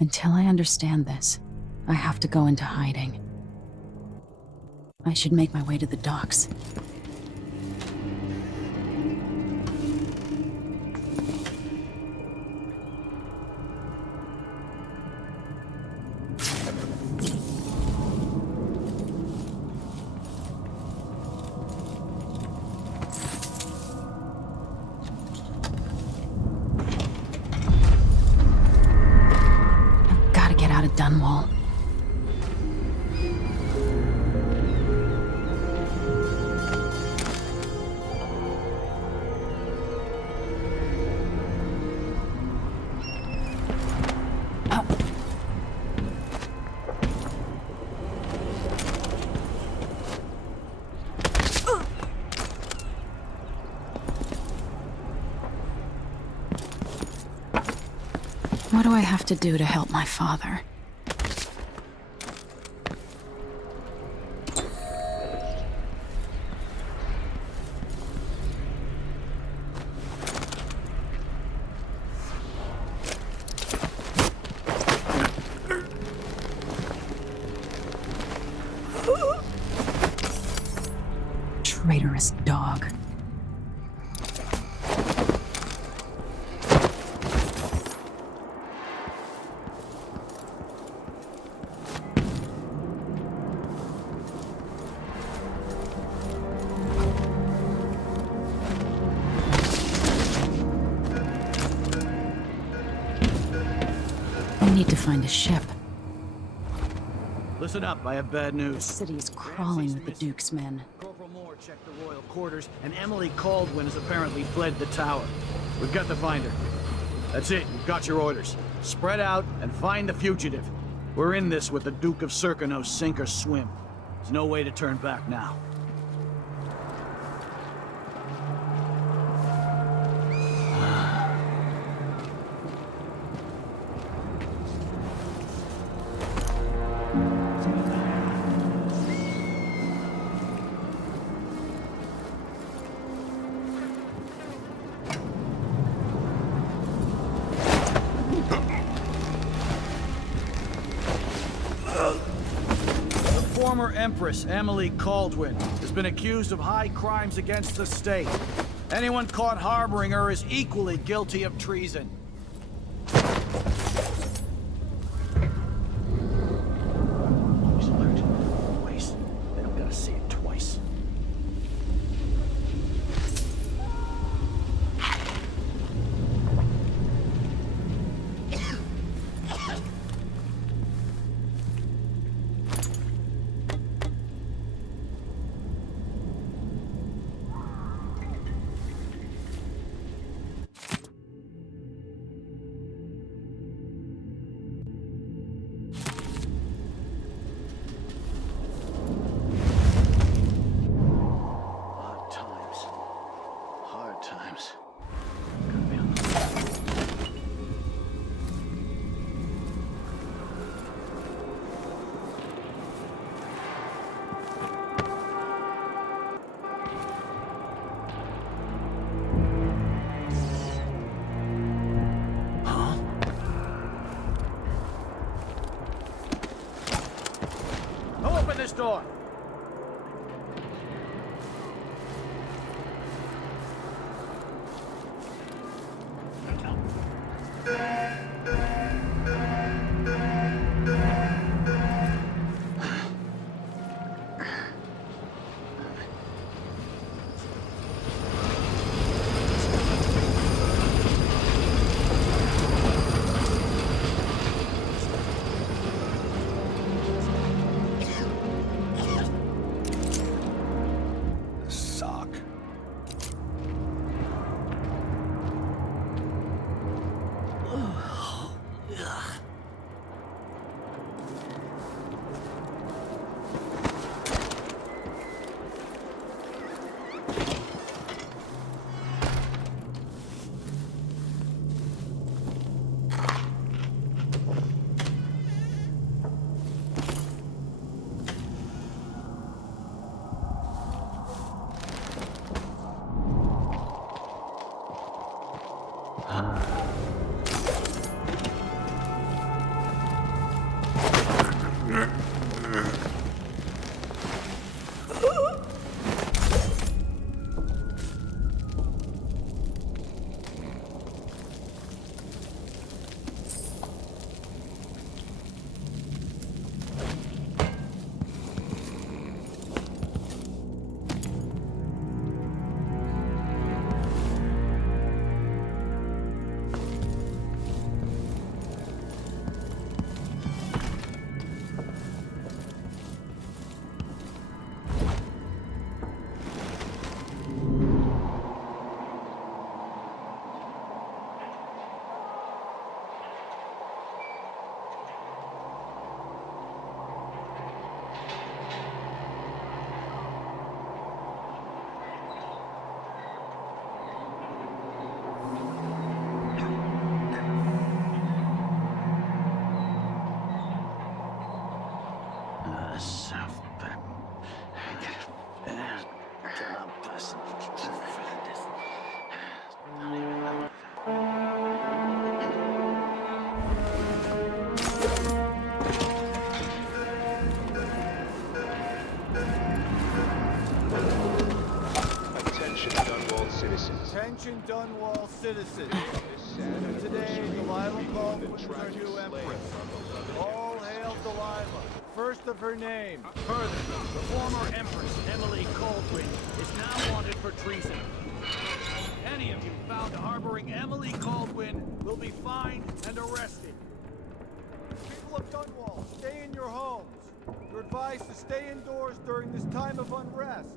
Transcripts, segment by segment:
Until I understand this, I have to go into hiding. I should make my way to the docks. I've got to get out of Dunwall. What do I have to do to help my father? Traitorous dog. I need to find a ship. Listen up, I have bad The news. city is crawling with the Duke's men. Corporal Moore checked the royal quarters, and Emily Caldwin has apparently fled the tower. We've got to find her. That's it, you've got your orders. Spread out and find the fugitive. We're in this with the Duke of Circano, sink or swim. There's no way to turn back now. Former Empress Emily Caldwin has been accused of high crimes against the state. Anyone caught harboring her is equally guilty of treason. Always alert. Always. They don't gotta see it twice. Hard times. Gotta be on the Huh? Who opened this door? Attention Dunwall citizens. Attention Dunwall citizens. Today, Delilah Baldwin is our new empress. All hail Delilah, first of her name. Further, the former Empress, Emily Caldwin, is now wanted for treason. Any of you found harboring Emily Caldwin will be fined and arrested. People of Dunwall, stay in your homes. You're advised to stay indoors during this time of unrest.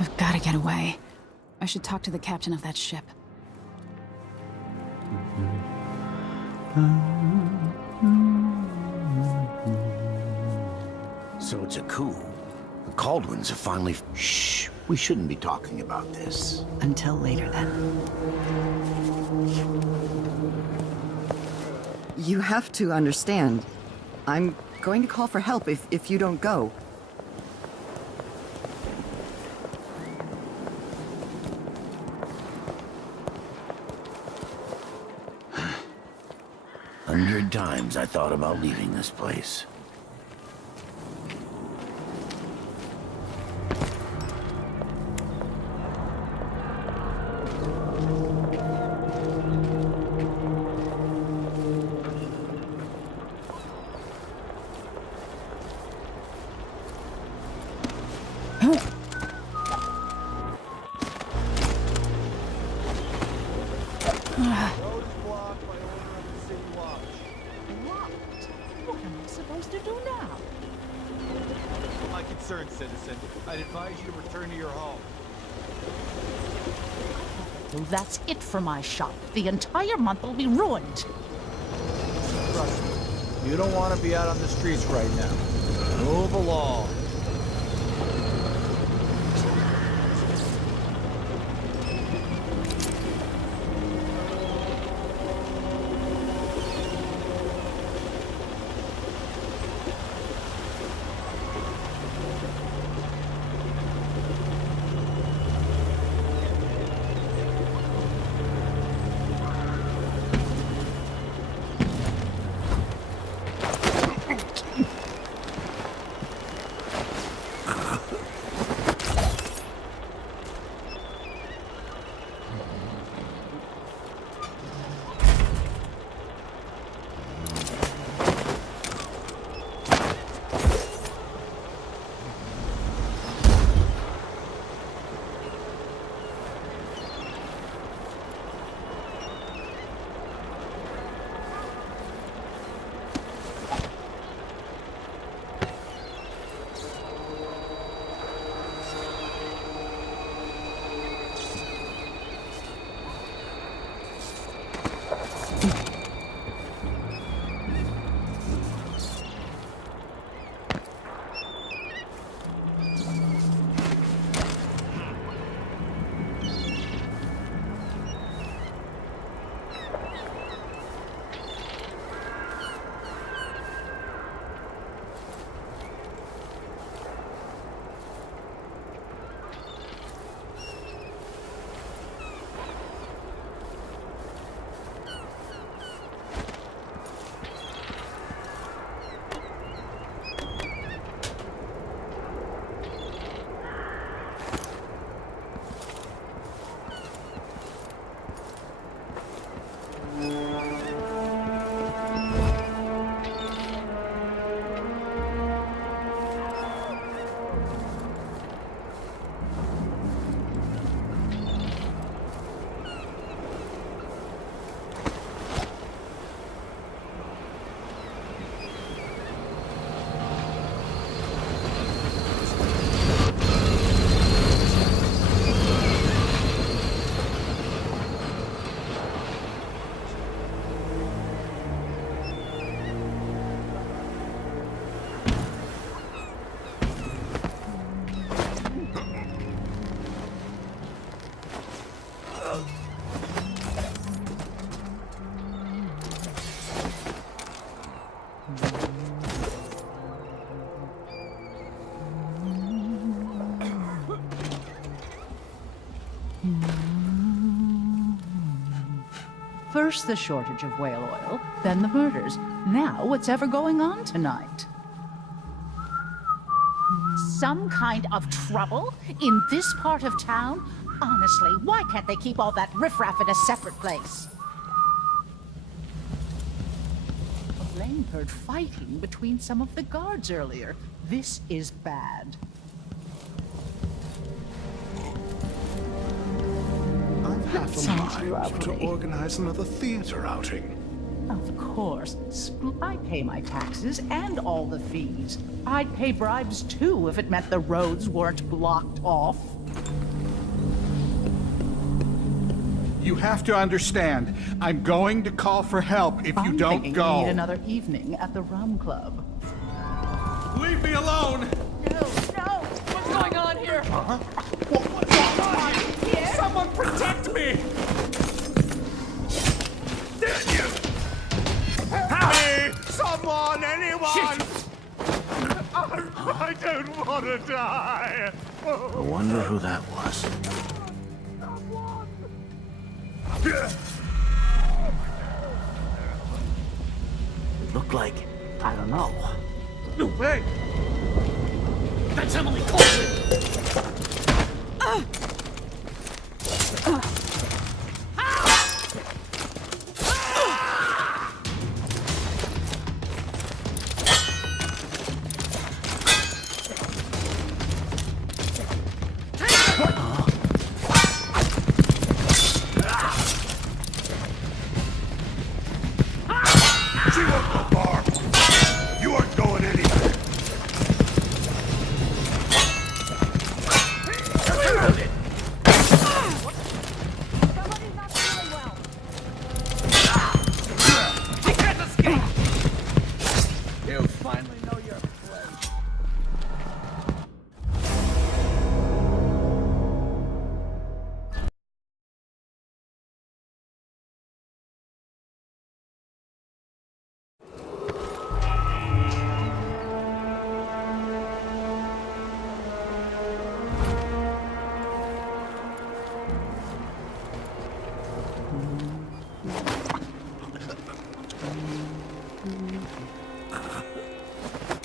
I've got to get away. I should talk to the captain of that ship. So it's a coup. The Caldwins have finally... Shh! We shouldn't be talking about this. Until later, then. You have to understand. I'm going to call for help if you don't go. Hundred times I thought about leaving this place. Road is blocked by order of the City Watch. What am I supposed to do now? For my concern, citizen, I'd advise you to return to your home. Well, that's it for my shop. The entire month will be ruined. Trust me, you don't want to be out on the streets right now. Move along. First the shortage of whale oil, then the murders. Now what's ever going on tonight? Some kind of trouble in this part of town? Honestly, why can't they keep all that riffraff in a separate place? Blaine heard fighting between some of the guards earlier. This is bad. I'm half a Sounds mind to lovely. organize another theater outing. Of course. I pay my taxes and all the fees. I'd pay bribes too if it meant the roads weren't blocked off. You have to understand, I'm going to call for help if you I'm don't thinking go. we need another evening at the Rum Club. Leave me alone! No! What's going on here? What's going on here? Someone protect me! Hey! Someone! Anyone! I don't want to die! I wonder who that was. It looked like, I don't know. No way! That's Emily Colton! She won't go far. You aren't going anywhere. You finally know your place.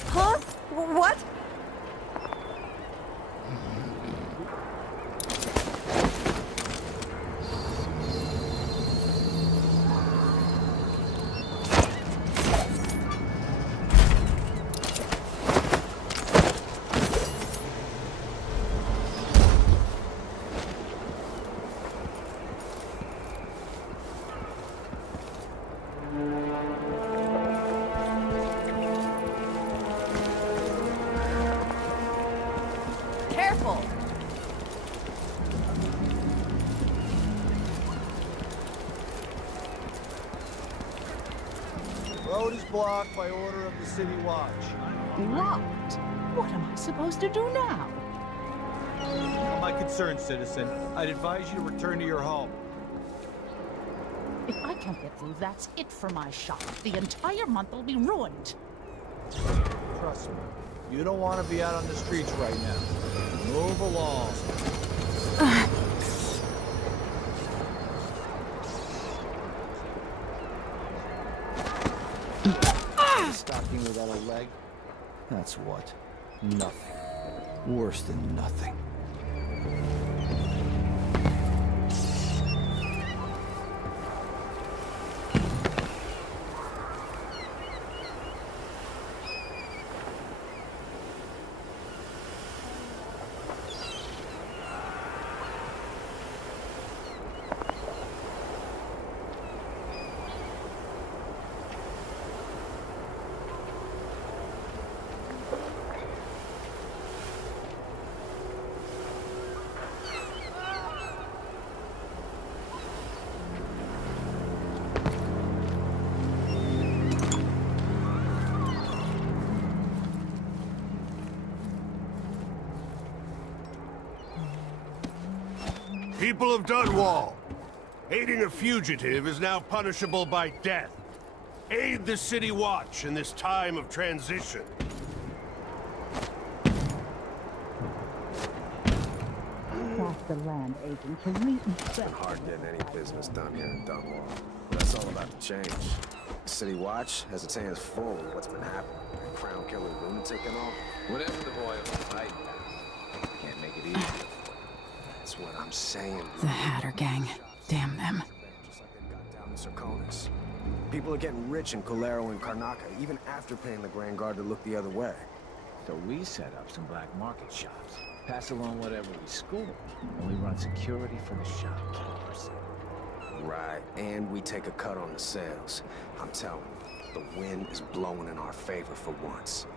Huh? What? Careful! Road is blocked by order of the City Watch. Locked. What am I supposed to do now? Not my concern, citizen. I'd advise you to return to your home. If I can't get through, that's it for my shop. The entire month will be ruined. Trust me. You don't want to be out on the streets right now. Move along. Stocking without a leg? That's what? Nothing. Worse than nothing. People of Dunwall, aiding a fugitive is now punishable by death. Aid the City Watch in this time of transition. That's the land agent to read. Hard getting any business done here in Dunwall. It's all about the change. The City Watch has its hands full with what's been happening. That crown killer lunatic and all. Whatever the Royals fight, can't make it easier for them. That's what I'm saying. The Hatter Gang. Damn them. Just like they've got down in Serconis. People are getting rich in Colero and Karnaca, even after paying the Grand Guard to look the other way. So we set up some black market shops, pass along whatever we score, and we run security for the shopkeepers. Right, and we take a cut on the sales. I'm telling you, the wind is blowing in our favor for once.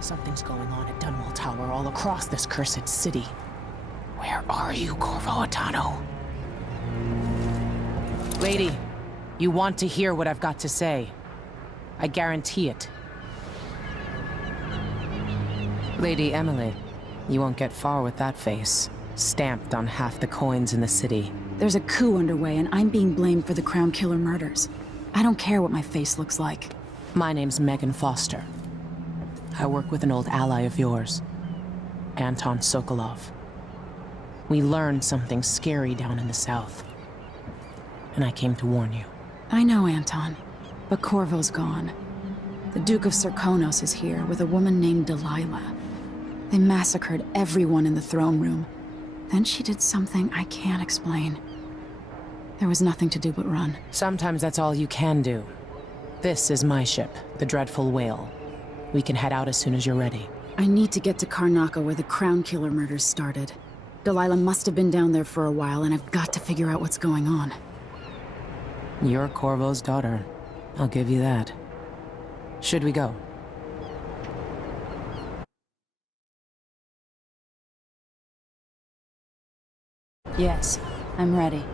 Something's going on at Dunwall Tower all across this cursed city. Where are you, Corvo Atano? Lady, you want to hear what I've got to say. I guarantee it. Lady Emily, you won't get far with that face. Stamped on half the coins in the city. There's a coup underway, and I'm being blamed for the Crown Killer murders. I don't care what my face looks like. My name's Megan Foster. I work with an old ally of yours, Anton Sokolov. We learned something scary down in the south, and I came to warn you. I know, Anton, but Corvo's gone. The Duke of Serconos is here with a woman named Delilah. They massacred everyone in the throne room. Then she did something I can't explain. There was nothing to do but run. Sometimes that's all you can do. This is my ship, the Dreadful Whale. We can head out as soon as you're ready. I need to get to Karnaca where the Crown Killer murders started. Delilah must have been down there for a while, and I've got to figure out what's going on. You're Corvo's daughter. I'll give you that. Should we go? Yes, I'm ready.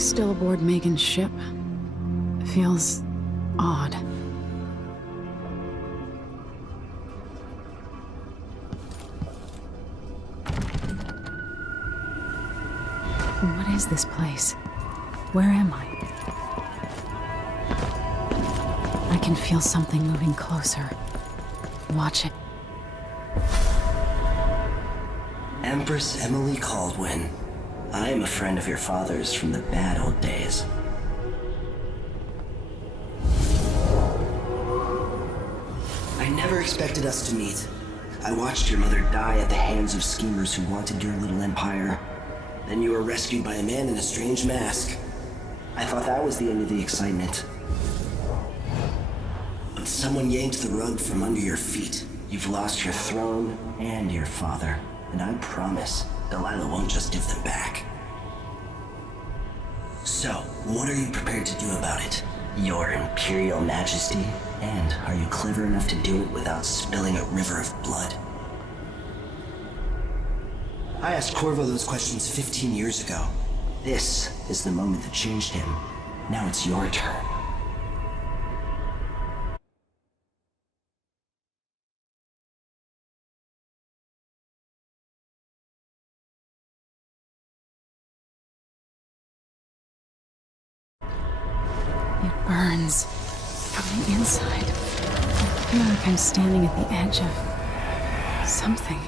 still aboard Megan's ship? Feels odd. What is this place? Where am I? I can feel something moving closer. Watch it. Empress Emily Caldwin. I am a friend of your father's from the bad old days. I never expected us to meet. I watched your mother die at the hands of schemers who wanted your little empire. Then you were rescued by a man in a strange mask. I thought that was the end of the excitement. But someone yanked the rug from under your feet. You've lost your throne and your father. And I promise, Delilah won't just give them back. So, what are you prepared to do about it? Your Imperial Majesty? And are you clever enough to do it without spilling a river of blood? I asked Corvo those questions 15 years ago. This is the moment that changed him. Now it's your turn. It burns from the inside. I feel like I'm standing at the edge of something.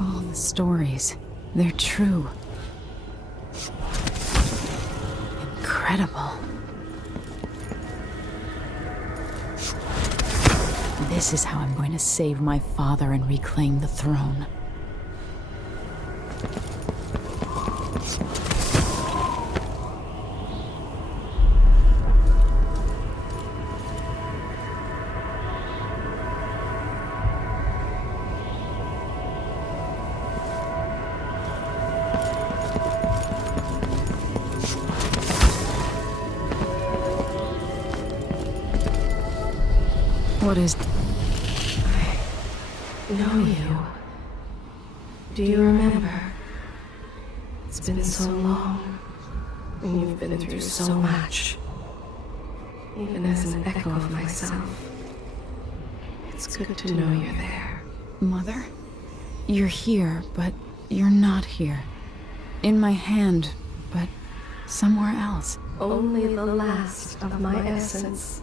All the stories, they're true. Incredible. This is how I'm going to save my father and reclaim the throne. What is... I know you. Do you remember? It's been so long, and you've been through so much. Even as an echo of myself, it's good to know you're there. Mother? You're here, but you're not here. In my hand, but somewhere else. Only the last of my essence.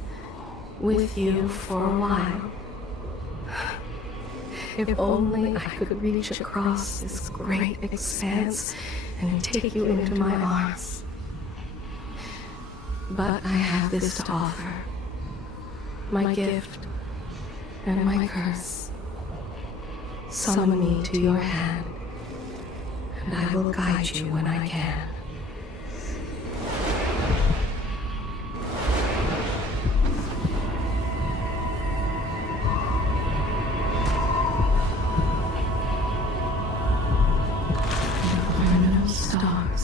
With you for a while. If only I could reach across this great expanse and take you into my arms. But I have this to offer. My gift and my curse. Summon me to your hand, and I will guide you when I can.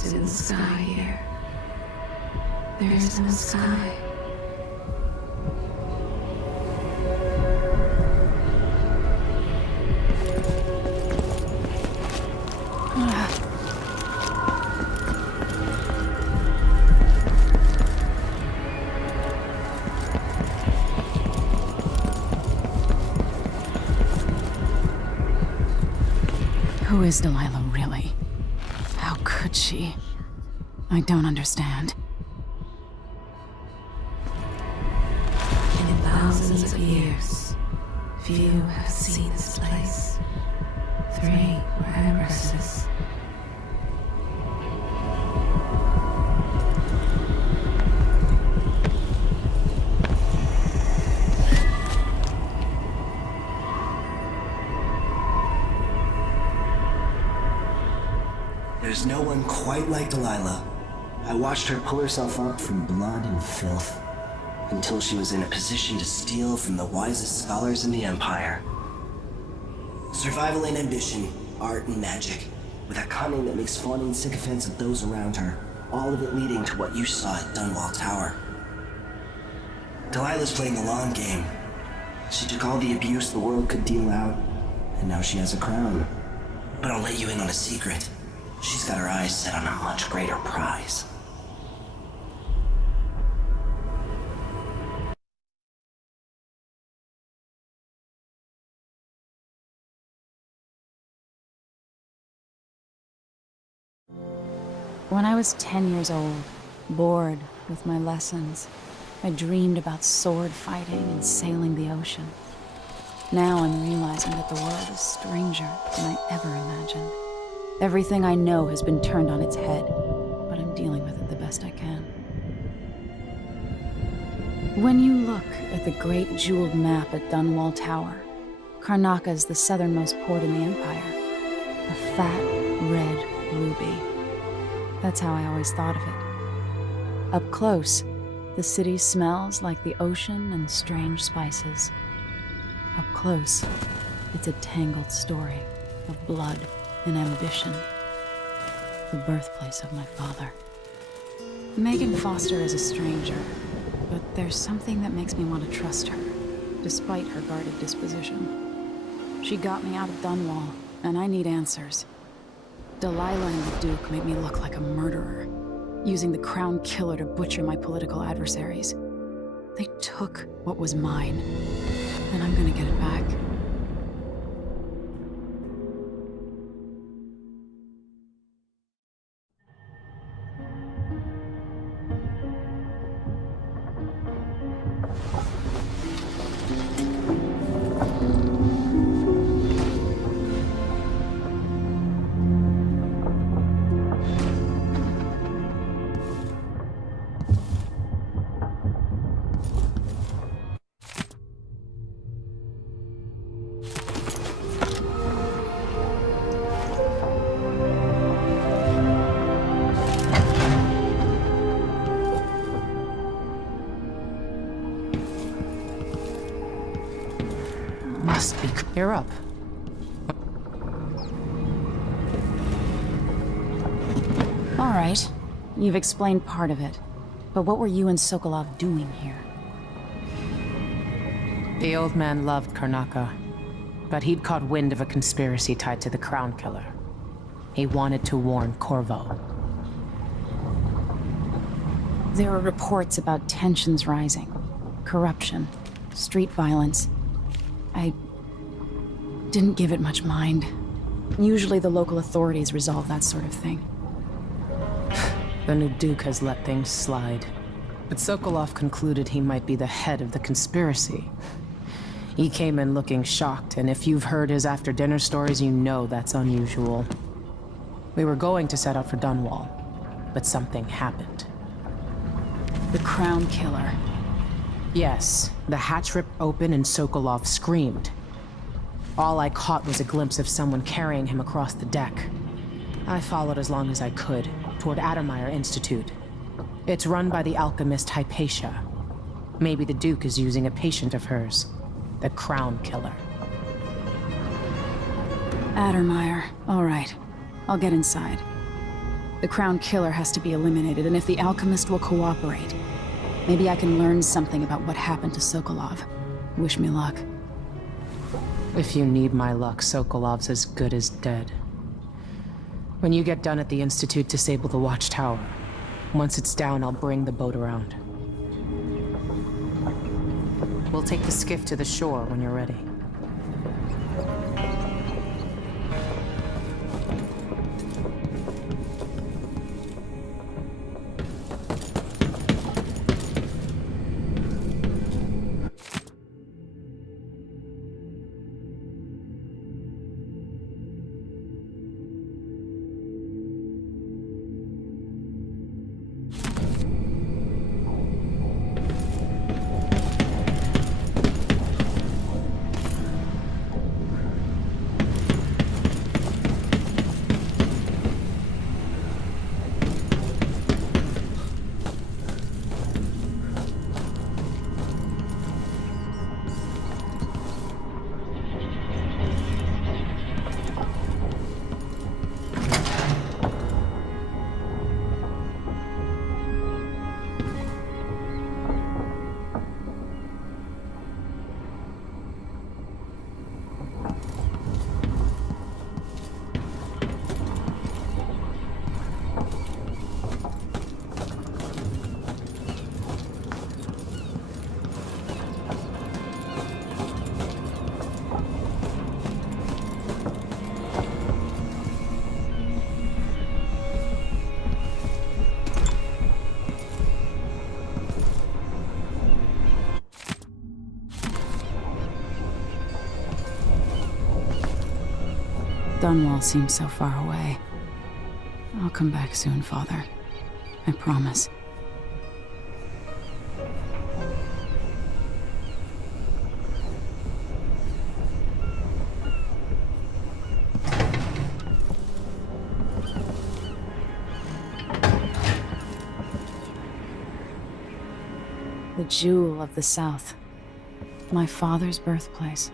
In the sky here. There is no sky. Who is Delilah really? How could she? I don't understand. In thousands of years, few have seen this place. 3 were empresses. There's no one quite like Delilah. I watched her pull herself up from blood and filth, until she was in a position to steal from the wisest scholars in the Empire. Survival and ambition, art and magic, with a cunning that makes fawning sycophants of those around her, all of it leading to what you saw at Dunwall Tower. Delilah's playing the long game. She took all the abuse the world could deal out, and now she has a crown. But I'll let you in on a secret. She's got her eyes set on a much greater prize. When I was 10 years old, bored with my lessons, I dreamed about sword fighting and sailing the ocean. Now I'm realizing that the world is stranger than I ever imagined. Everything I know has been turned on its head, but I'm dealing with it the best I can. When you look at the great jeweled map at Dunwall Tower, Karnaca is the southernmost port in the Empire. A fat, red ruby. That's how I always thought of it. Up close, the city smells like the ocean and strange spices. Up close, it's a tangled story of blood and ambition. The birthplace of my father. Megan Foster is a stranger, but there's something that makes me want to trust her, despite her guarded disposition. She got me out of Dunwall, and I need answers. Delilah and the Duke made me look like a murderer, using the Crown Killer to butcher my political adversaries. They took what was mine, and I'm gonna get it back. Must be. You're up. All right, you've explained part of it. But what were you and Sokolov doing here? The old man loved Karnaca, but he'd caught wind of a conspiracy tied to the Crown Killer. He wanted to warn Corvo. There were reports about tensions rising, corruption, street violence. I didn't give it much mind. Usually the local authorities resolve that sort of thing. The new Duke has let things slide. But Sokolov concluded he might be the head of the conspiracy. He came in looking shocked, and if you've heard his after-dinner stories, you know that's unusual. We were going to set out for Dunwall, but something happened. The Crown Killer. Yes, the hatch ripped open and Sokolov screamed. All I caught was a glimpse of someone carrying him across the deck. I followed as long as I could, toward Addermeyer Institute. It's run by the alchemist Hypatia. Maybe the Duke is using a patient of hers, the Crown Killer. Addermeyer. All right. I'll get inside. The Crown Killer has to be eliminated, and if the alchemist will cooperate, maybe I can learn something about what happened to Sokolov. Wish me luck. If you need my luck, Sokolov's as good as dead. When you get done at the Institute, disable the watchtower. Once it's down, I'll bring the boat around. We'll take the skiff to the shore when you're ready. Dunwall seems so far away. I'll come back soon, Father. I promise. The jewel of the South. My father's birthplace.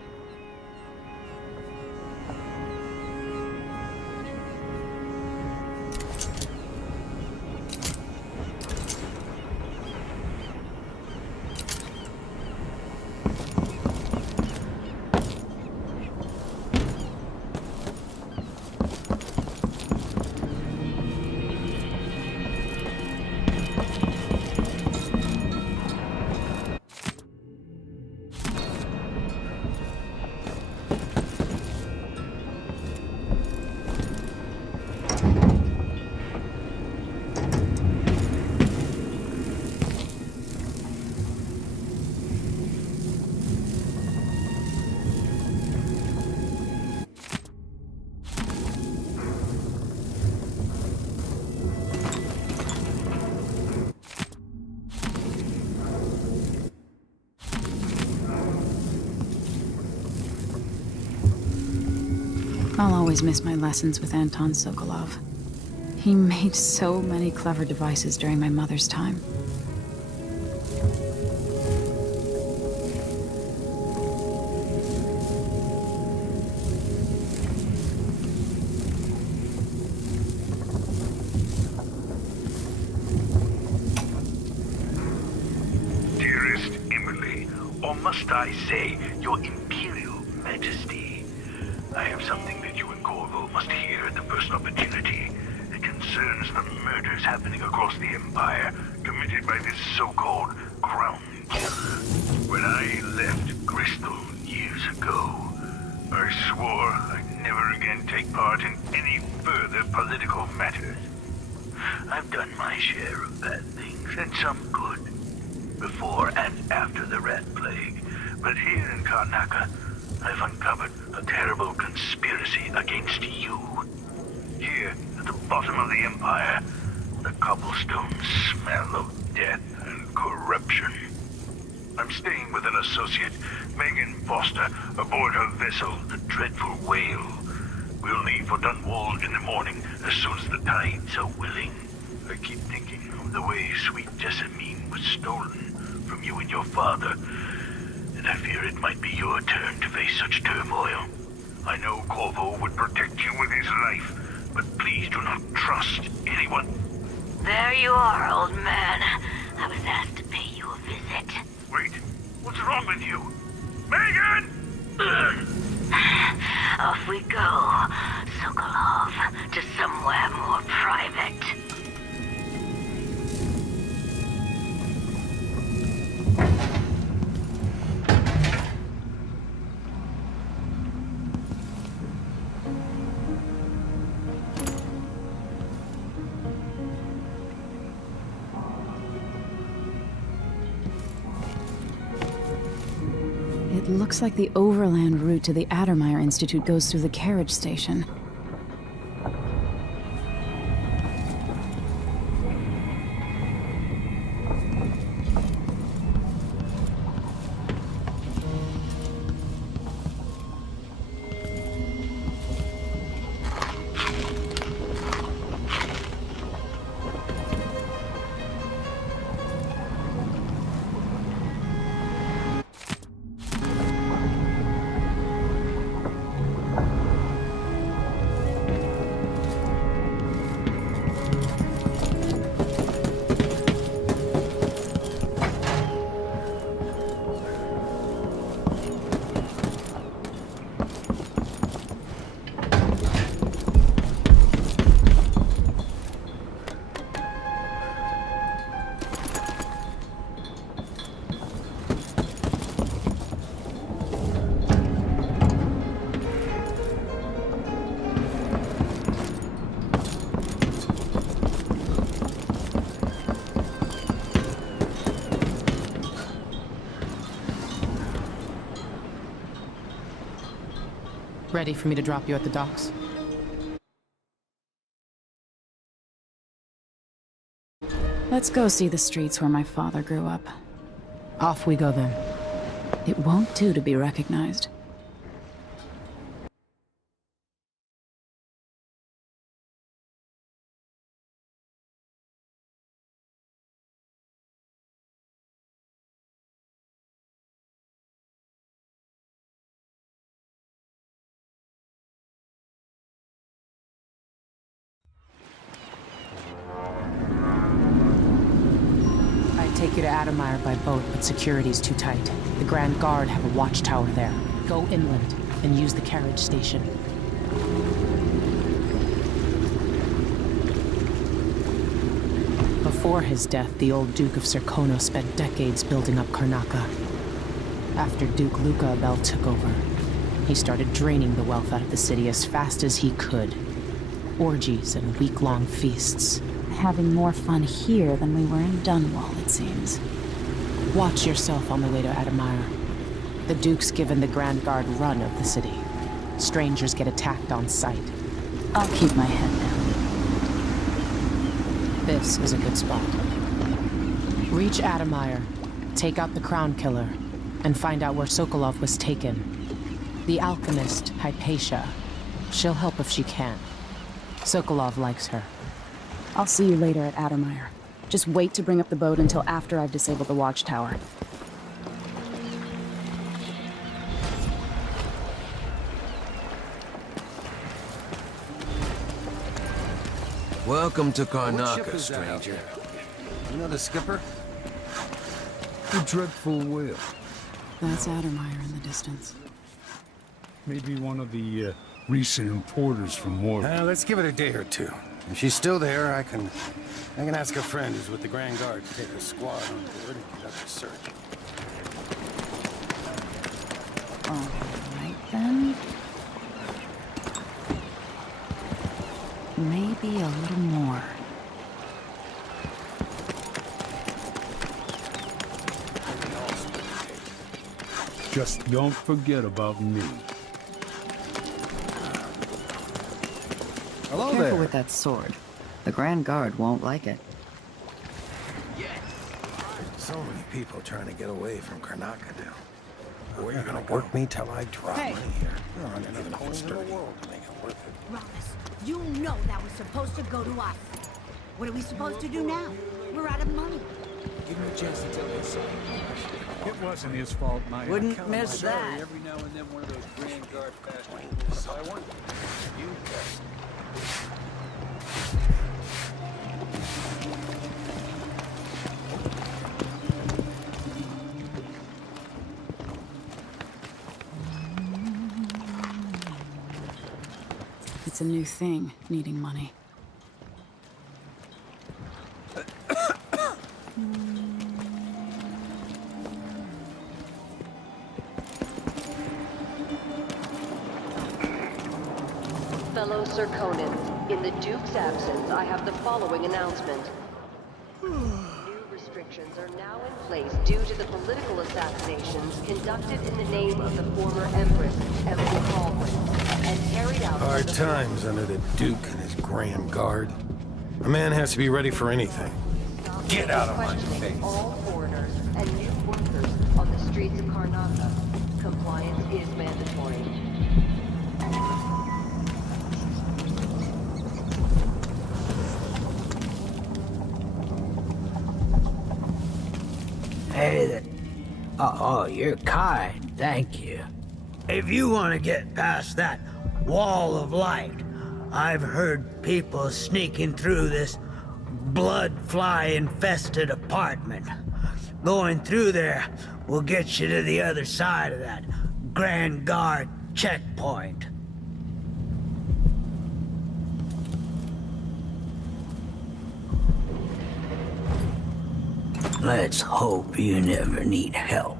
I'll always miss my lessons with Anton Sokolov. He made so many clever devices during my mother's time. Dearest Emily, or must I say, Your Imperial Majesty, I have something that you and Corvo must hear at the first opportunity. It concerns the murders happening across the Empire, committed by this so-called Crown Killer. When I left Bristol years ago, I swore I'd never again take part in any further political matters. I've done my share of bad things, and some good, before and after the Rat Plague. But here in Karnaca, I've uncovered a terrible conspiracy against you. Here, at the bottom of the Empire, the cobblestones smell of death and corruption. I'm staying with an associate, Megan Foster, aboard her vessel, the Dreadful Whale. We'll leave for Dunwall in the morning, as soon as the tides are willing. I keep thinking of the way sweet Jessamine was stolen from you and your father, and I fear it might be your turn to face such turmoil. I know Corvo would protect you with his life, but please do not trust anyone. There you are, old man. I was asked to pay you a visit. Wait, what's wrong with you? Megan! Off we go, Sokolov, to somewhere more private. It looks like the overland route to the Addermeyer Institute goes through the carriage station. Ready for me to drop you at the docks? Let's go see the streets where my father grew up. Off we go then. It won't do to be recognized. I'd take you to Adamire by boat, but security's too tight. The Grand Guard have a watchtower there. Go inland and use the carriage station. Before his death, the old Duke of Serkonos spent decades building up Karnaca. After Duke Luca Abel took over, he started draining the wealth out of the city as fast as he could. Orgies and week-long feasts. Having more fun here than we were in Dunwall, it seems. Watch yourself on the way to Adamire. The Duke's given the Grand Guard run of the city. Strangers get attacked on sight. I'll keep my head down. This is a good spot. Reach Adamire, take out the Crown Killer, and find out where Sokolov was taken. The alchemist, Hypatia. She'll help if she can. Sokolov likes her. I'll see you later at Adamire. Just wait to bring up the boat until after I've disabled the watchtower. Welcome to Karnaca, stranger. You know the skipper? A dreadful whale. That's Adamire in the distance. Maybe one of the recent importers from War. Let's give it a day or two. If she's still there, I can ask a friend who's with the Grand Guard to take a squad on board and conduct a search. All right, then. Maybe a little more. Just don't forget about me. Hello there. Careful with that sword. The Grand Guard won't like it. So many people trying to get away from Karnaca now. Where you gonna work me till I drop money here? There aren't even enough sturdy to make it worth it. Ralphus, you know that was supposed to go to us. What are we supposed to do now? We're out of money. Give me a chance to tell you something. It wasn't his fault, Maya. Wouldn't miss that. Every now and then one of those Grand Guard bastards. I wonder. You It's a new thing, needing money. Fellow Serkonans, in the Duke's absence, I have the following announcement. New restrictions are now in place due to the political assassinations conducted in the name of the former Empress, Emily Baldwin, and carried out... Hard times under the Duke and his Grand Guard. A man has to be ready for anything. Get out of my face. All foreigners and new workers on the streets of Karnaca. Compliance is mandatory. Hey, oh, you're kind, thank you. If you want to get past that wall of light, I've heard people sneaking through this blood-fly-infested apartment. Going through there will get you to the other side of that Grand Guard checkpoint. Let's hope you never need help.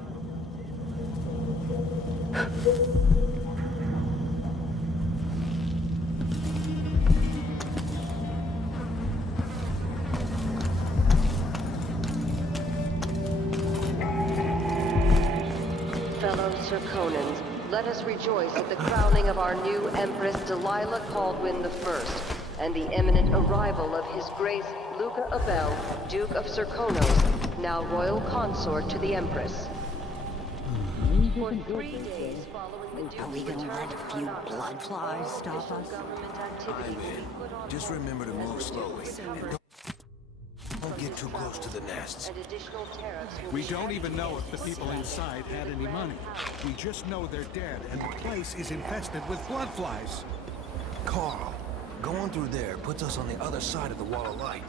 Fellow Serkonans, let us rejoice at the crowning of our new Empress Delilah Caldwin I, and the imminent arrival of His Grace Luca Abel, Duke of Serkonos, now royal consort to the Empress. For 3 days following the Duke's Are we gonna let a few blood flies stop us? Just remember to move slowly. Don't get too close to the nests. We don't even know if the people inside had any money. We just know they're dead, and the place is infested with blood flies. Carl, going through there puts us on the other side of the wall of light.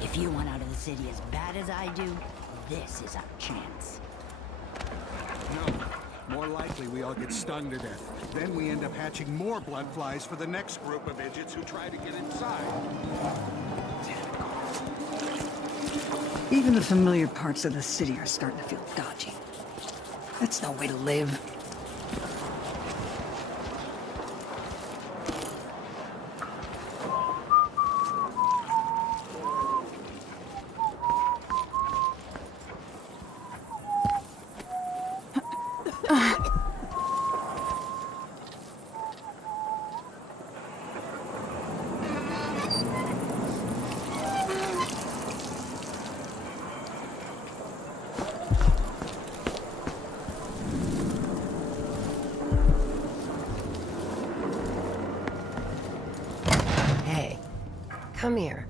If you want out of the city as bad as I do, this is our chance. No. More likely we all get stung to death. Then we end up hatching more blood flies for the next group of idiots who try to get inside. Even the familiar parts of the city are starting to feel dodgy. That's no way to live. Hey, come here.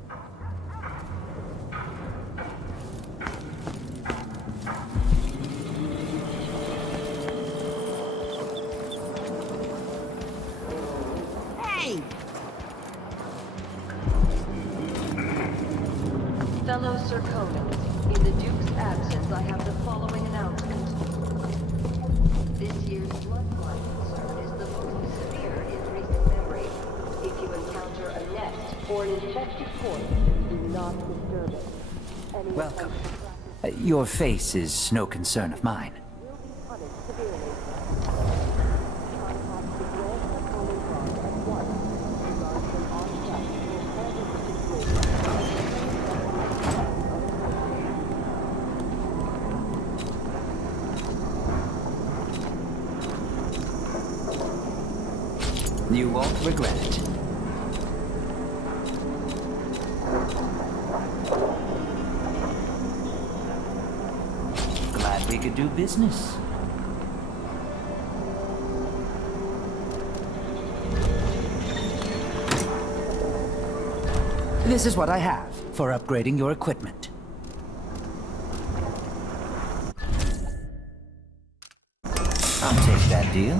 Hey! Fellow Serkonans, in the Duke's absence, I have the following announcement. This year's blood fly concern is the most severe in recent memory. If you encounter a nest or an infected corpse, do not disturb it. Welcome. Your face is no concern of mine. You won't regret it. Glad we could do business. This is what I have for upgrading your equipment. I'll take that deal.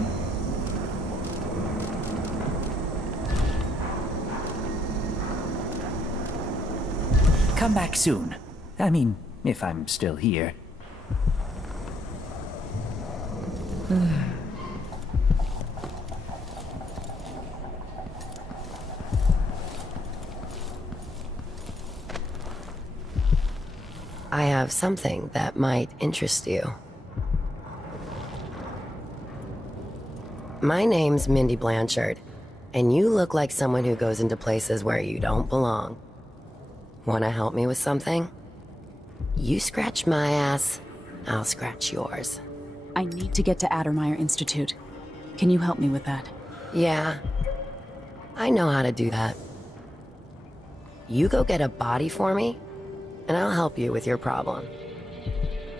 Come back soon. I mean, if I'm still here. I have something that might interest you. My name's Mindy Blanchard, and you look like someone who goes into places where you don't belong. Want to help me with something? You scratch my ass, I'll scratch yours. I need to get to Addermeyer Institute. Can you help me with that? Yeah, I know how to do that. You go get a body for me, and I'll help you with your problem.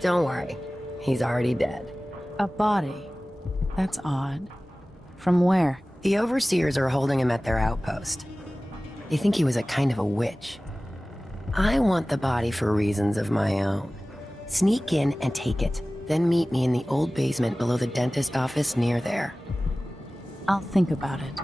Don't worry, he's already dead. A body? That's odd. From where? The overseers are holding him at their outpost. They think he was a kind of a witch. I want the body for reasons of my own. Sneak in and take it, then meet me in the old basement below the dentist office near there. I'll think about it.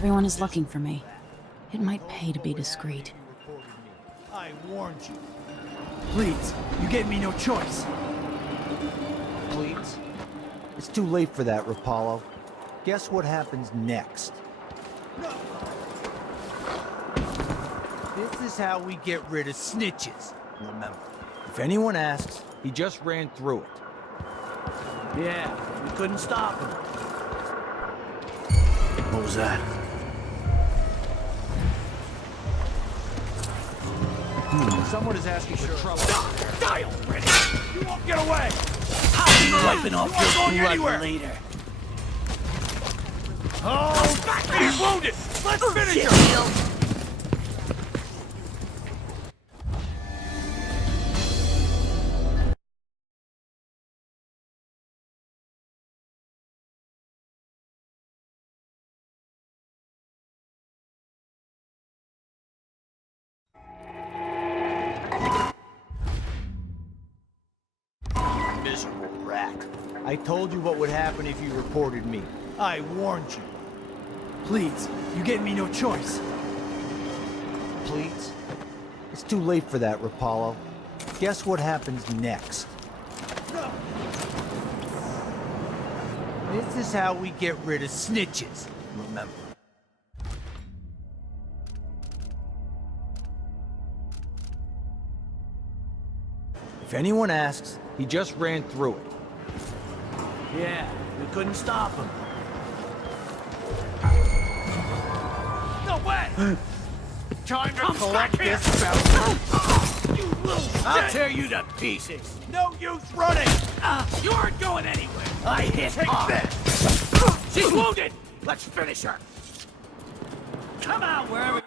Everyone is looking for me. It might pay to be discreet. I warned you. Please, you gave me no choice. Please? It's too late for that, Rapallo. Guess what happens next? No. This is how we get rid of snitches. Remember, if anyone asks, he just ran through it. Yeah, we couldn't stop him. What was that? Someone is asking for trouble. Die already! You won't get away! I'll be wiping off You aren't your going blood anywhere. later. Oh, back! He's wounded! Let's finish him! Miserable rat. I told you what would happen if you reported me. I warned you. Please, you gave me no choice. Please? It's too late for that, Rapallo. Guess what happens next? No. This is how we get rid of snitches. Remember. If anyone asks, he just ran through it. Yeah, we couldn't stop him. No way! Time to Collect this bounty. You little I'll shit. tear you to pieces. No use running. You aren't going anywhere. I hit Take hard. this. She's wounded. Let's finish her. Come out wherever.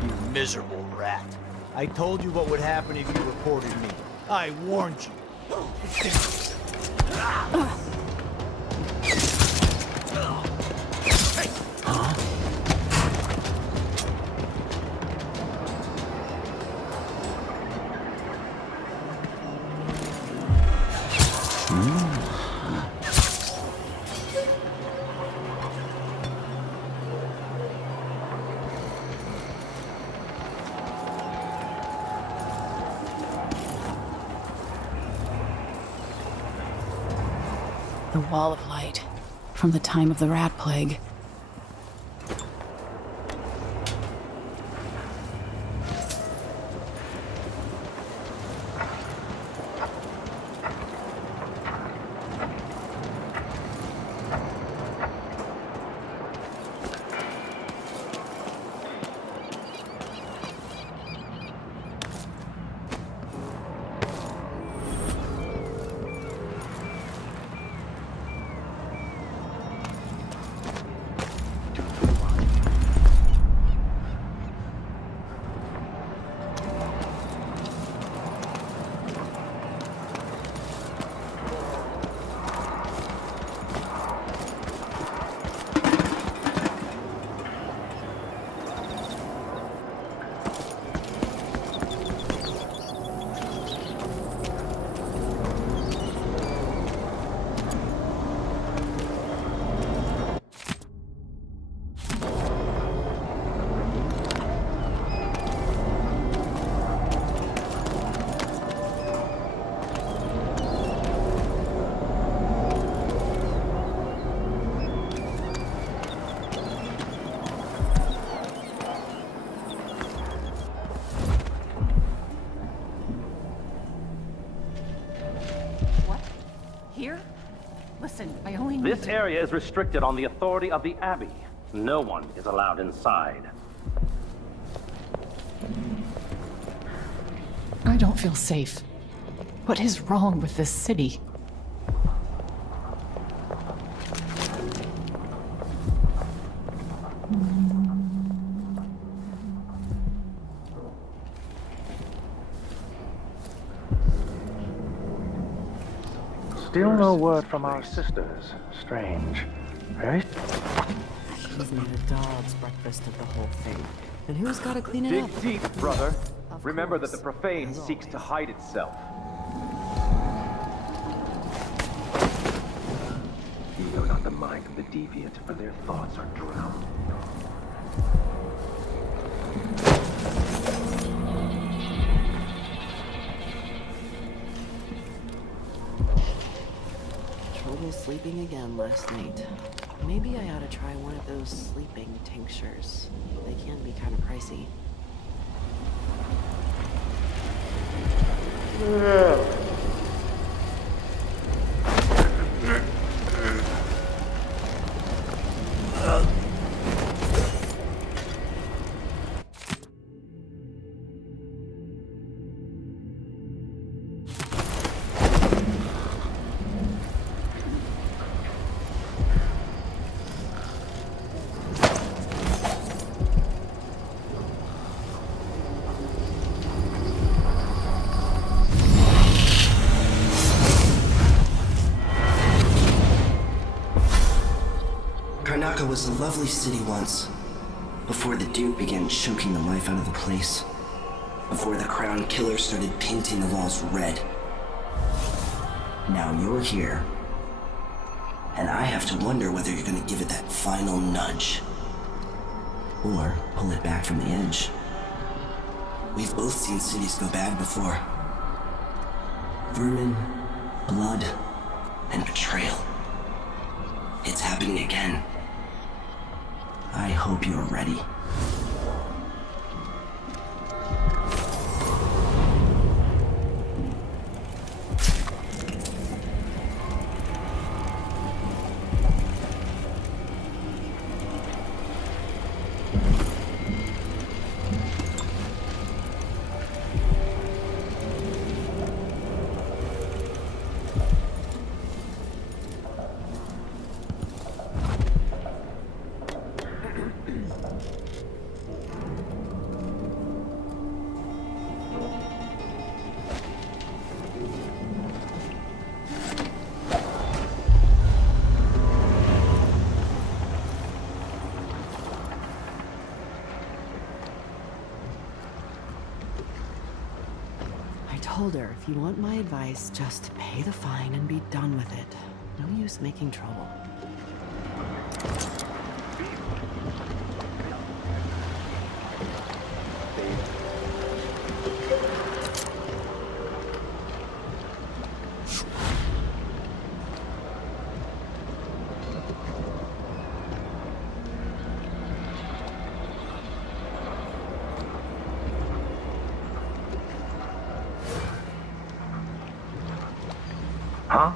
You miserable rat. I told you what would happen if you reported me. I warned you. The Wall of Light. From the time of the Rat Plague. Here? Listen, I only need This area is restricted on the authority of the Abbey. No one is allowed inside. I don't feel safe. What is wrong with this city? Still no word from our sisters. Strange. Very... She's made a dog's breakfast of the whole thing. And who's got to clean it up? Dig deep, brother. Remember that the profane seeks to hide itself. You know not the mind of the deviant, for their thoughts are drowned. Trouble sleeping again last night. Maybe I ought to try one of those sleeping tinctures. They can be kind of pricey. Karnaca was a lovely city once, before the Duke began choking the life out of the place, before the Crown Killer started painting the walls red. Now you're here, and I have to wonder whether you're gonna give it that final nudge, or pull it back from the edge. We've both seen cities go bad before. Vermin, blood, and betrayal. It's happening again. I hope you're ready. I told her, if you want my advice, just pay the fine and be done with it. No use making trouble. Huh?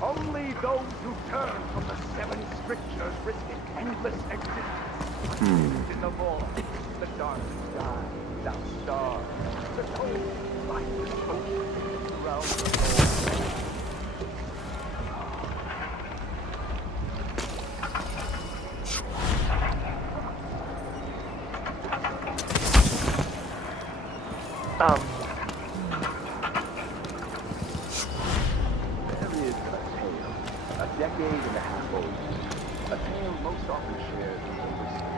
Only those who turn from the seven strictures risk an endless existence. In the void, the dark sky, without stars. The cold light is open around the world. There is a tale, a decade and a half old, a tale most often shared with the listener.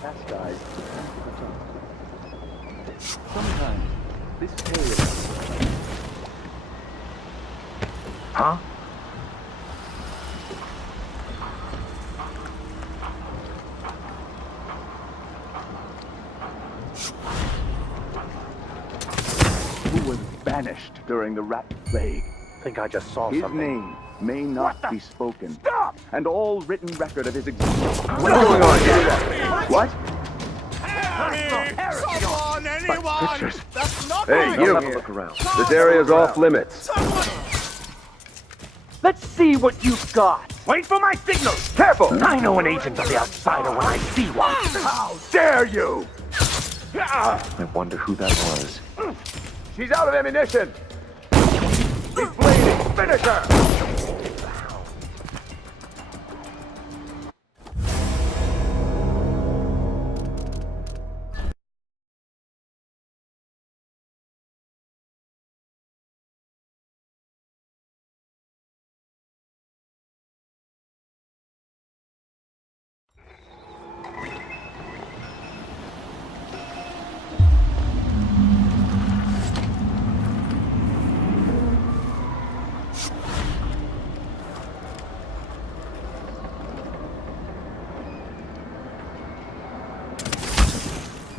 Chastised for the sometimes this tale. Huh? Who was banished during the rat plague? I think I just saw His something. name may not be spoken. Stop! And all written record of his existence. What's going on here? What? Someone, anyone! Pictures. That's not Hey, right! you! Have a look around. This area's off limits. Let's see what you've got. Wait for my signals. Careful! I know an agent of the outsider when I see one. How dare you! I wonder who that was. She's out of ammunition! She's bleeding! Finish her!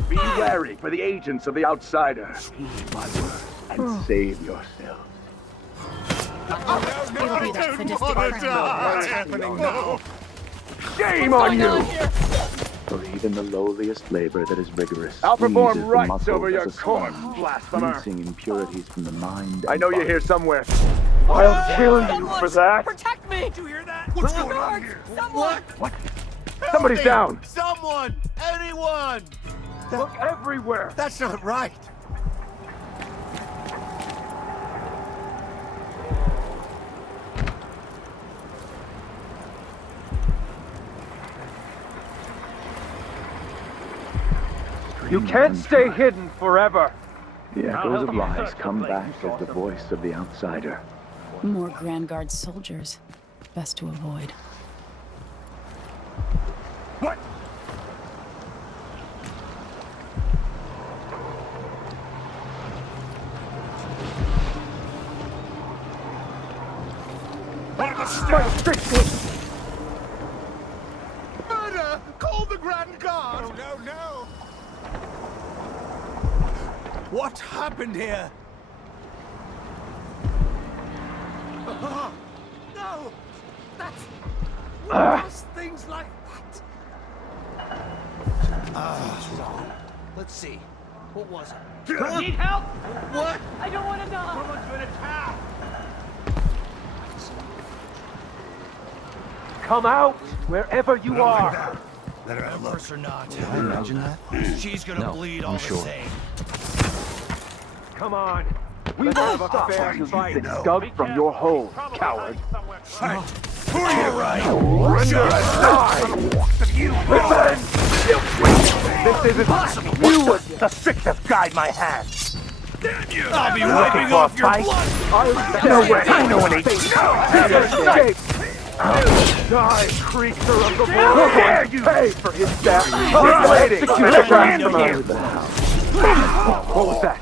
Be wary for the agents of the outsider. Heed my word and save yourself. It'll be that sadistic What's happening now? Shame on you! For even the lowliest labor that is rigorous. I'll perform rights over your corpse, blasphemer. Rinsing impurities from the mind. I know you're here somewhere. I'll kill you for that. Protect me! Did you hear that? What's going on here? What? Somebody's down. Someone! Anyone! Look everywhere. That's not right. You can't stay hidden forever. The echoes of lies come back as the voice of the outsider. More Grand Guard soldiers. Best to avoid. What? Murder! Call the Grand Guard! No, no, no! What happened here? No! That's... Who does things like that? Let's see. What was it? Need help? What? I don't want to die. Someone's been attacked! Come out, wherever you are. Let her have a look. Or not. Can you imagine that? She's gonna bleed all the same. Come on. We won't have a fair fight. Dug from your hole, coward. Who are you? Render and die! Revenge! This isn't possible. You would The sickest guide my hand. I'll be wiping off your blood! No way! I know an agent. Escape! Die, creature of the void! Dare you pay for his death! Waiting! What was that?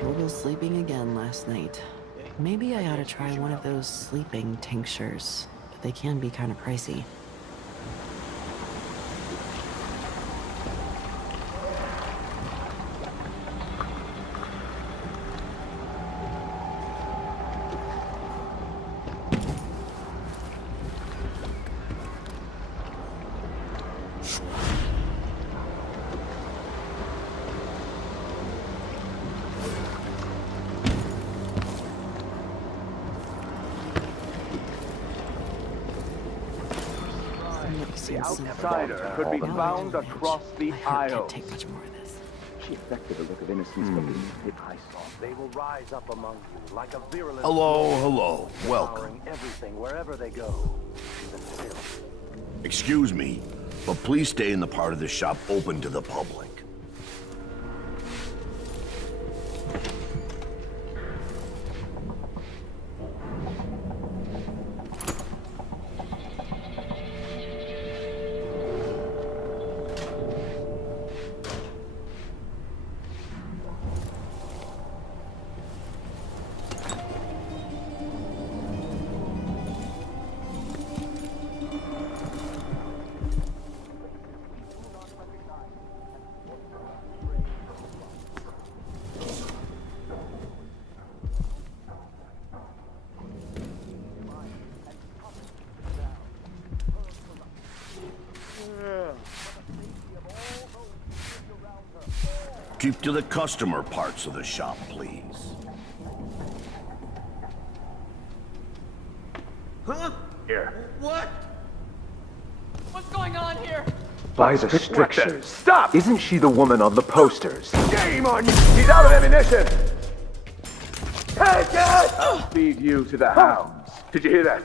Trouble sleeping again last night. Maybe I ought to try one of those sleeping tinctures. They can be kind of pricey. The outsider could be found across the aisle. Take much more of this. She affected a look of innocence, but beneath it I saw. They will rise up among you like a virulent... Hello, welcome. Everything wherever they go. Even still. Excuse me, but please stay in the part of the shop open to the public. Keep to the customer parts of the shop, please. Huh? Here. What? What's going on here? By the strictures. Stop! Isn't she the woman on the posters? Game on you! He's out of ammunition! Take it! I'll feed you to the hounds. Did you hear that?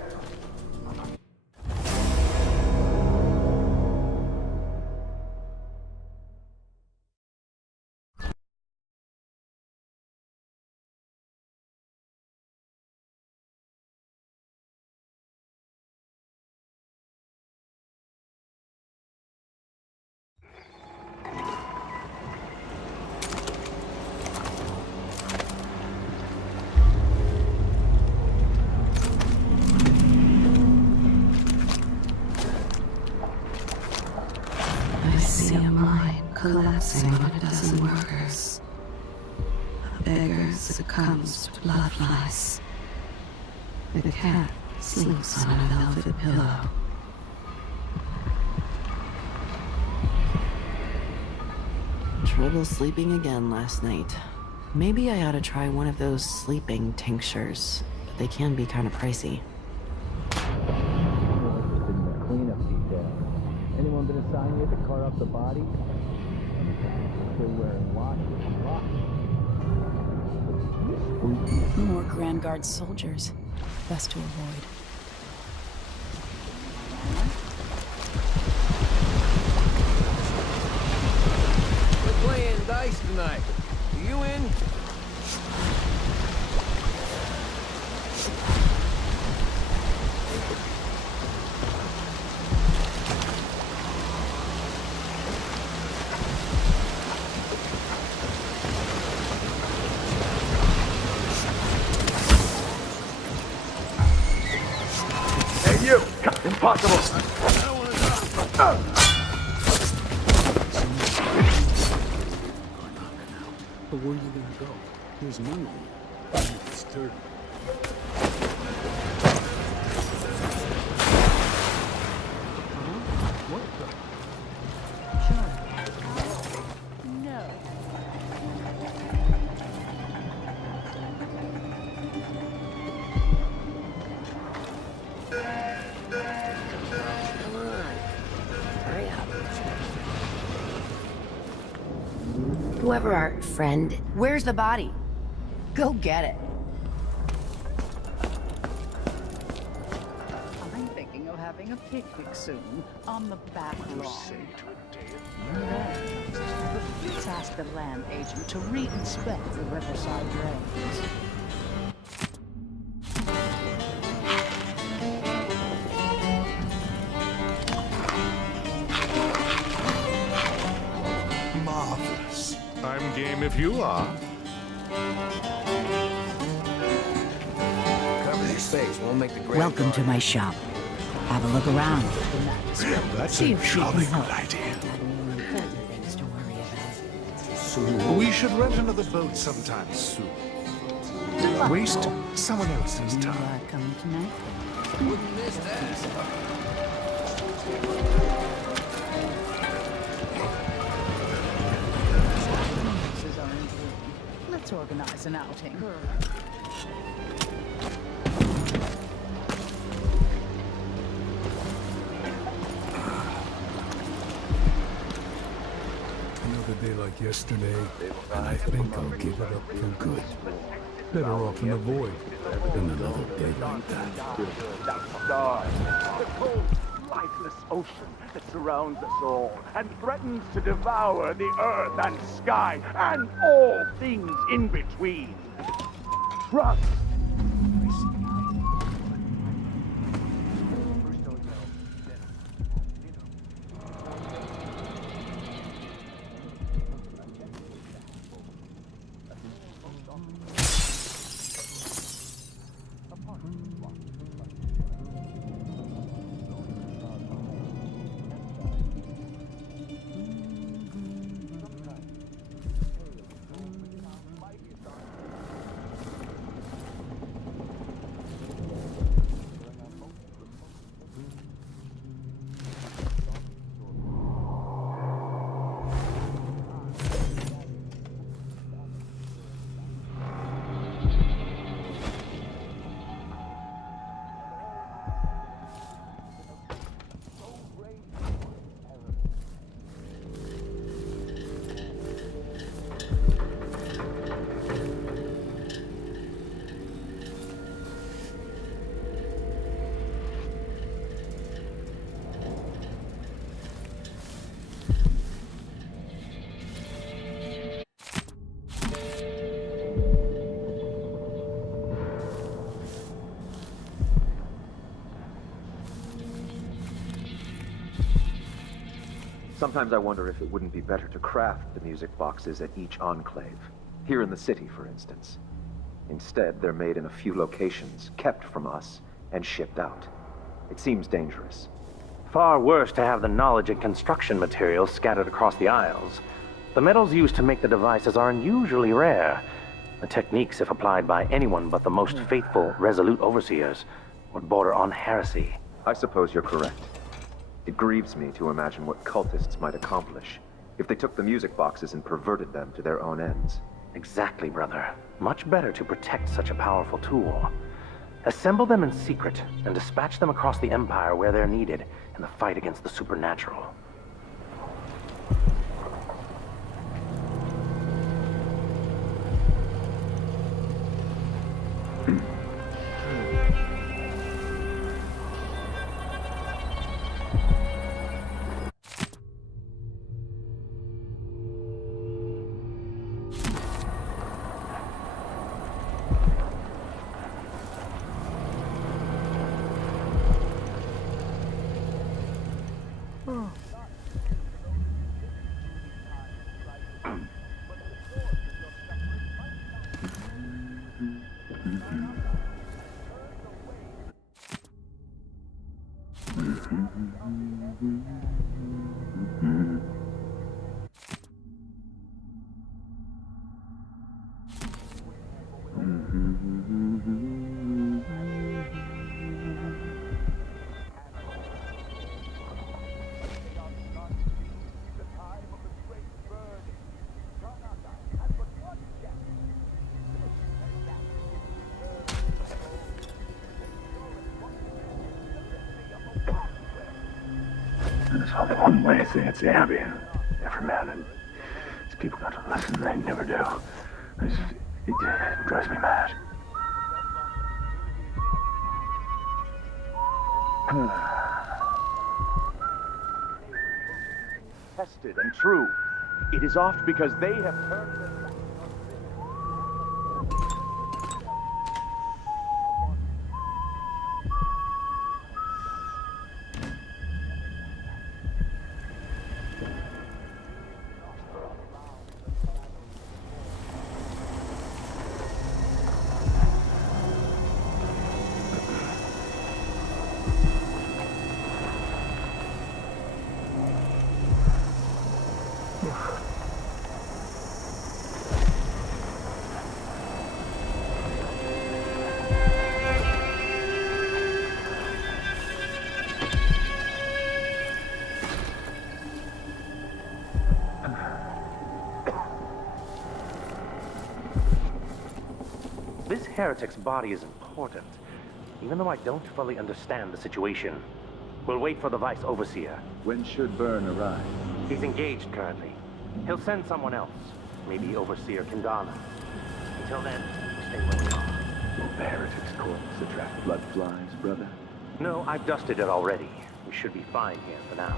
Collapsing on a dozen workers. A beggar succumbs to blood lice. The cat sleeps on a velvet pillow. Trouble sleeping again last night. Maybe I ought to try one of those sleeping tinctures. They can be kind of pricey. Cleanup detail. Anyone been assigned yet to car up the body? Still wearing watches. More Grand Guard soldiers. Best to avoid. We're playing dice tonight. Are you in? Impossible! But where are you gonna go? There's none of you. It's dirty. What the? No. Whoever our friend, where's the body? Go get it. I'm thinking of having a picnic soon on the back lawn. Let's ask the land agent to re-inspect the riverside drains. Marvelous. I'm game if you are. Covering space won't make the grand Welcome to my shop. Have a look around. That's a jolly good idea. We should rent another boat sometime soon. Waste someone else's time. Coming tonight? Wouldn't miss that. Let's organize an outing. Another day like yesterday, and I think I'll give it up for good. Better off in the void than another day like that. The cold, lifeless ocean that surrounds us all and threatens to devour the earth and sky and all things in between. Trust. Sometimes I wonder if it wouldn't be better to craft the music boxes at each enclave. Here in the city, for instance. Instead, they're made in a few locations, kept from us, and shipped out. It seems dangerous. Far worse to have the knowledge and construction materials scattered across the aisles. The metals used to make the devices are unusually rare. The techniques, if applied by anyone but the most faithful, resolute overseers, would border on heresy. I suppose you're correct. It grieves me to imagine what cultists might accomplish if they took the music boxes and perverted them to their own ends. Exactly, brother. Much better to protect such a powerful tool. Assemble them in secret and dispatch them across the Empire where they're needed in the fight against the supernatural. There's only one way to say it's the Abbey. Every man and these people got to listen, they never do. It drives me mad. Tested and true. It is oft because they have turned their back. This heretic's body is important, even though I don't fully understand the situation. We'll wait for the Vice Overseer. When should Byrne arrive? He's engaged currently. He'll send someone else, maybe Overseer Kindana. Until then, stay where we are. Will the heretic's corpse attract blood flies, brother? No, I've dusted it already. We should be fine here for now.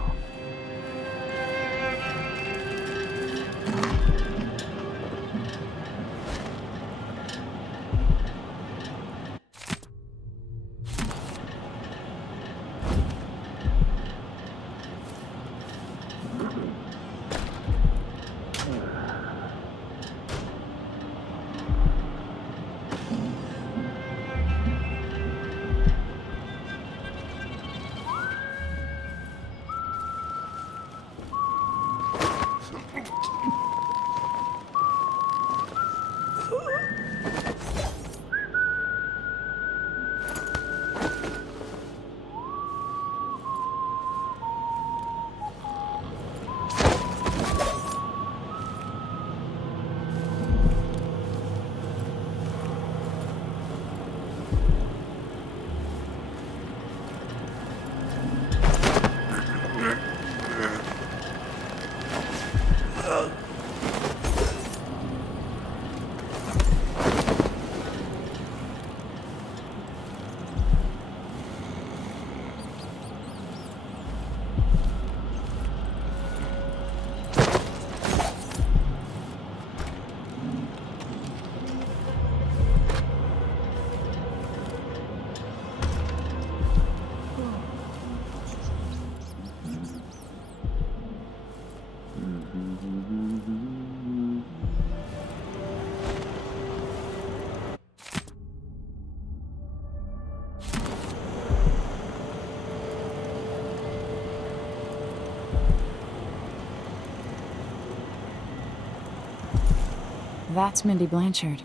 That's Mindy Blanchard.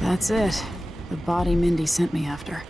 That's it. The body Mindy sent me after.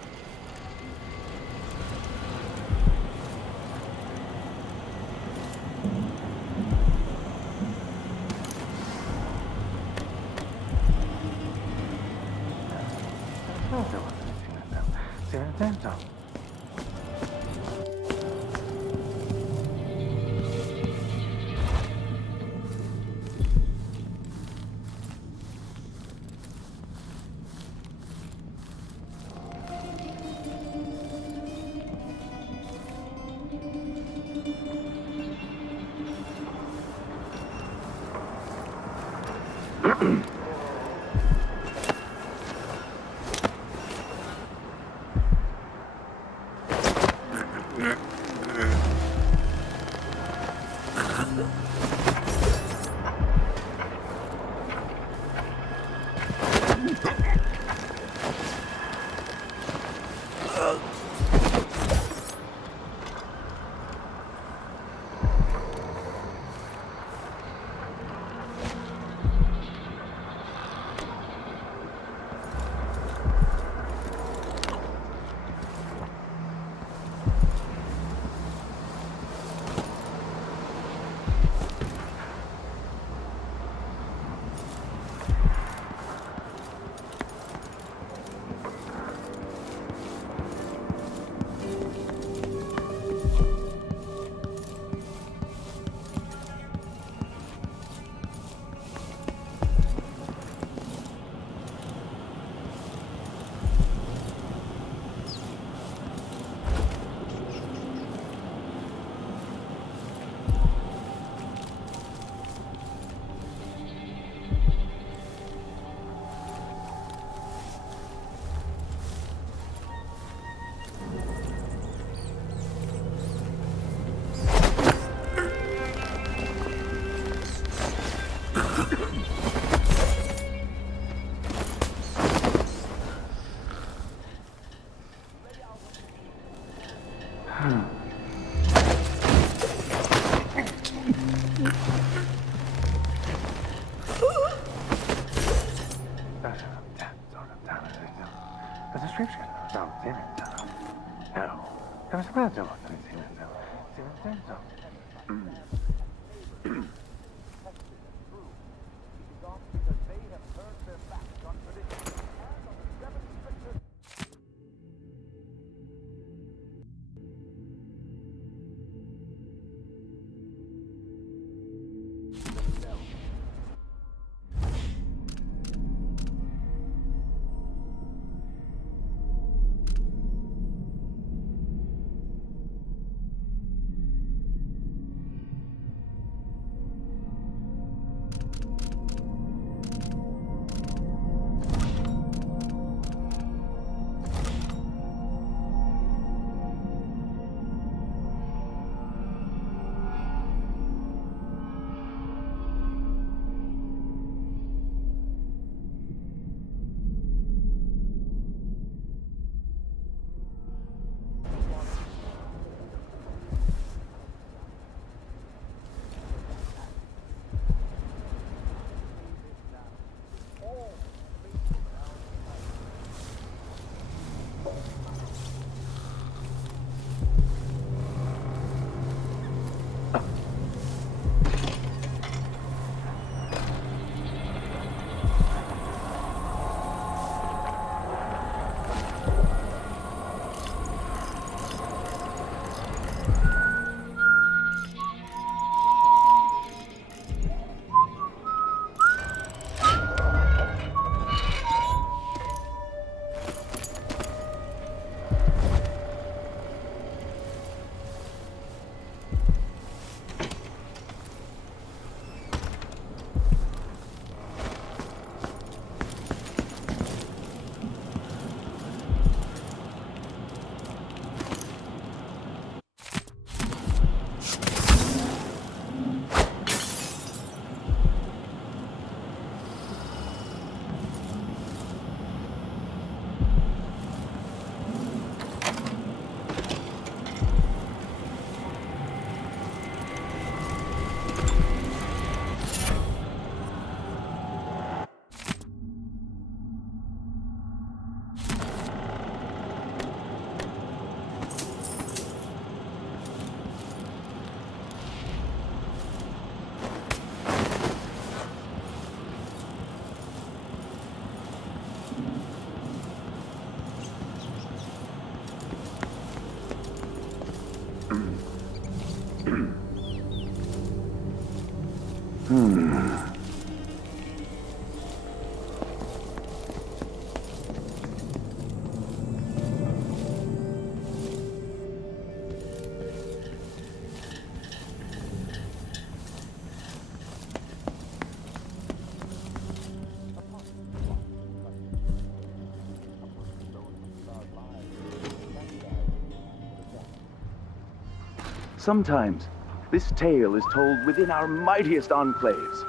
Sometimes, this tale is told within our mightiest enclaves.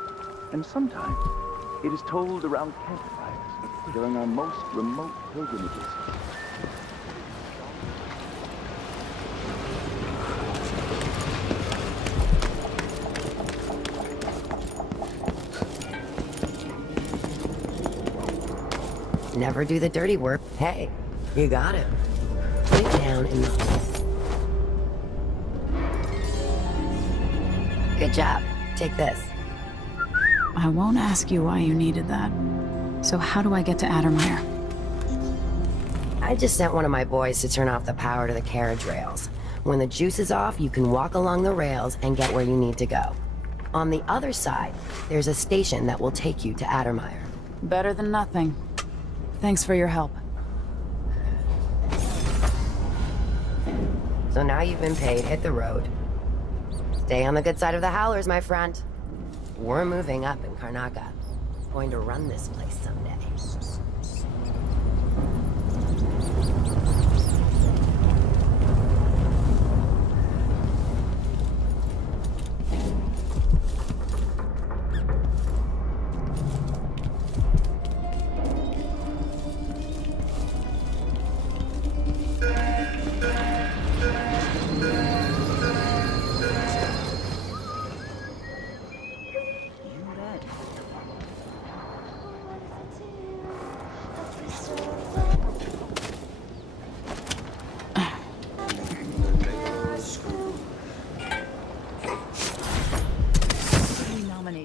And sometimes, it is told around campfires during our most remote pilgrimages. Never do the dirty work. Hey, you got it. Put it down in the... Good job. Take this. I won't ask you why you needed that. So how do I get to Addermire? I just sent one of my boys to turn off the power to the carriage rails. When the juice is off, you can walk along the rails and get where you need to go. On the other side, there's a station that will take you to Addermire. Better than nothing. Thanks for your help. So now you've been paid, hit the road. Stay on the good side of the Howlers, my friend. We're moving up in Karnaca. Going to run this place someday.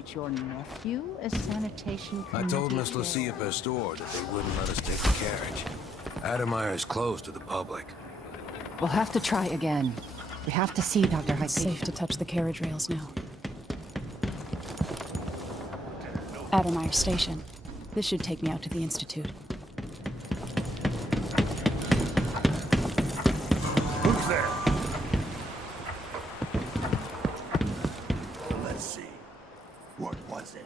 get your nephew a sanitation I told Miss committee Lucia Pastor that they wouldn't let us take the carriage. Adamire is closed to the public. We'll have to try again. We have to see Dr. It's Hypatia. safe to touch the carriage rails now. Adamire Station. This should take me out to the Institute. Who's there? Let's see. What was it?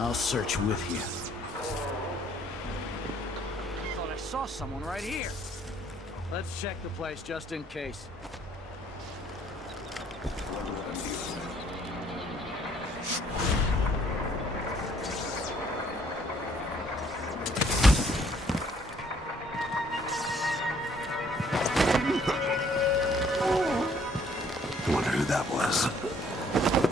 I'll search with you. Thought I saw someone right here. Let's check the place just in case. Wonder who that was.